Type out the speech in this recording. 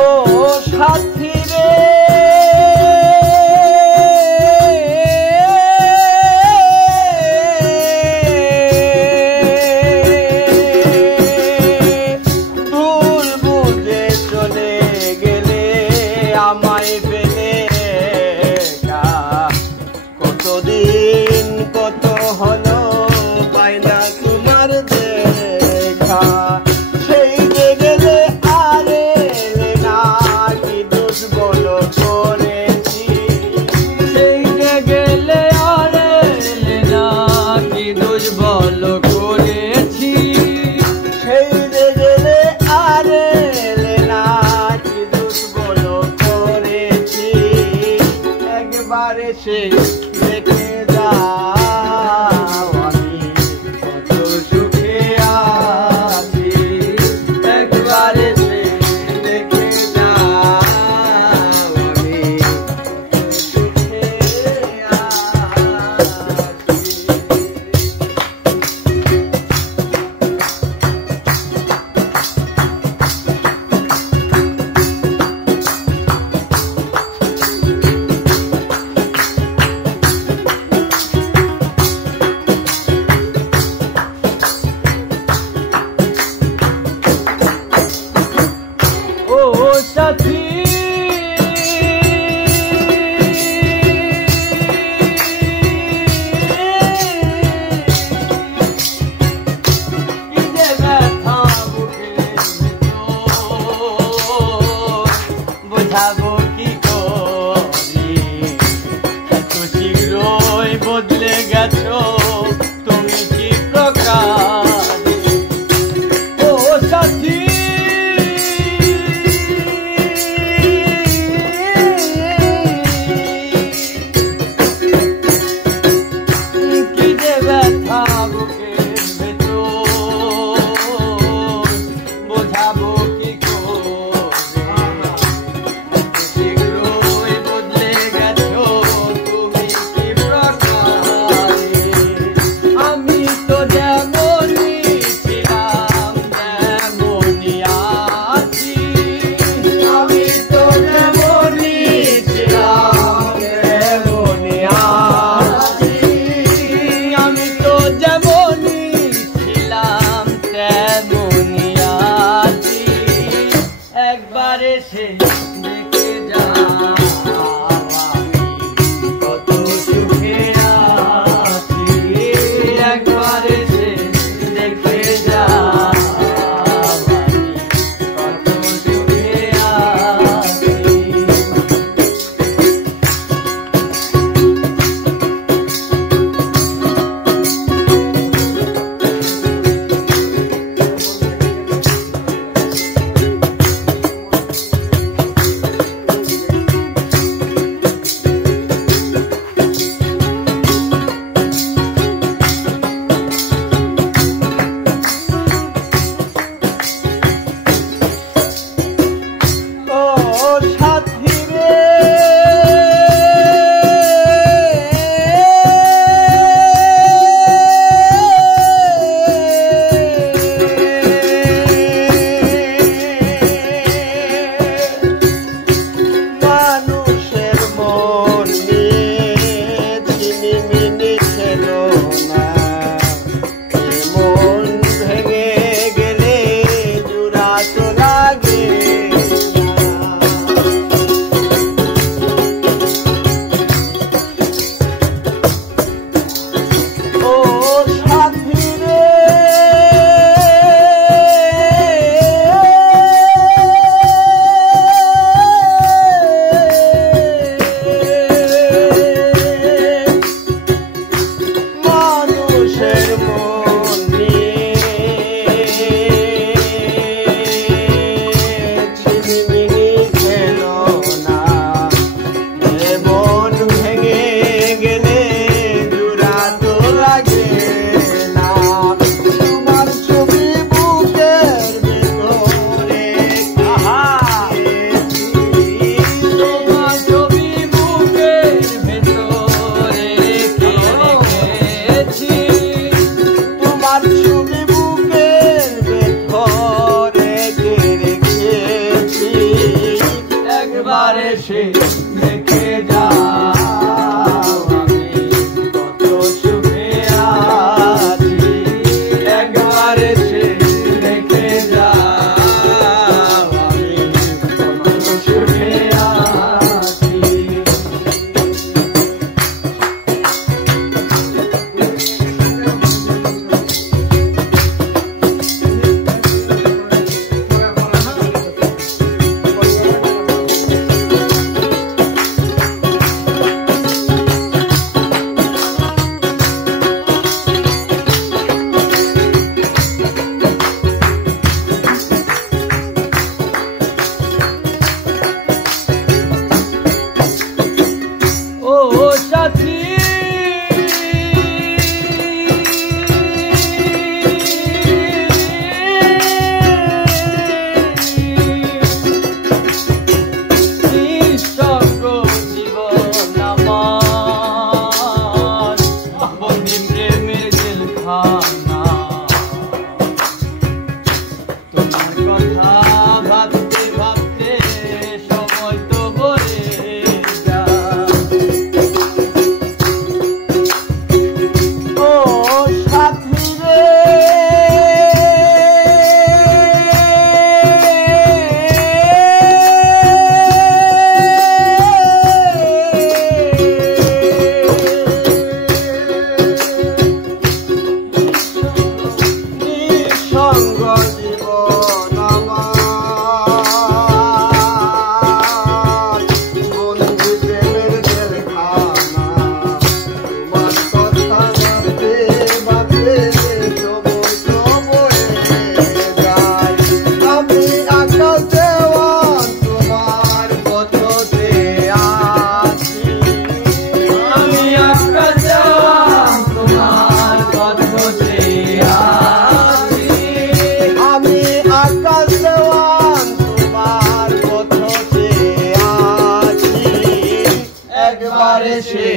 ও সাথী রে ভুল বুঝে চলে গেলে আমায় ফেলে কতদিন কত হলো পাই না তোমার দেখা সেই যে গেলে আর এলে না কি দোষ বলো করেছি সেই যে গেলে আর এলে না কি দোষ বলো করেছি সেই যে গেলে আর এলে না কি দোষ বলো করেছি একবার এসে দেখে যাও আমি কত সুখে আছি একবার এসে দেখে যাও আমি কত সুখে আছি সাথী কি যে ব্যথা বুকের ভেতর বোঝাবো কি করি এত শীঘ্রই বদলে গেছো তুমি কি প্রকার ও সাথী একবার এসে দেখে যাও আমি কত সুখে আছি একবার এসে দেখে যাও আমি কত সুখে আছি একবার এসে দেখে যাও আমি কত সুখে আছি। একবার এসে দেখে যাও আমি কত সুখে আছি। একবার এসে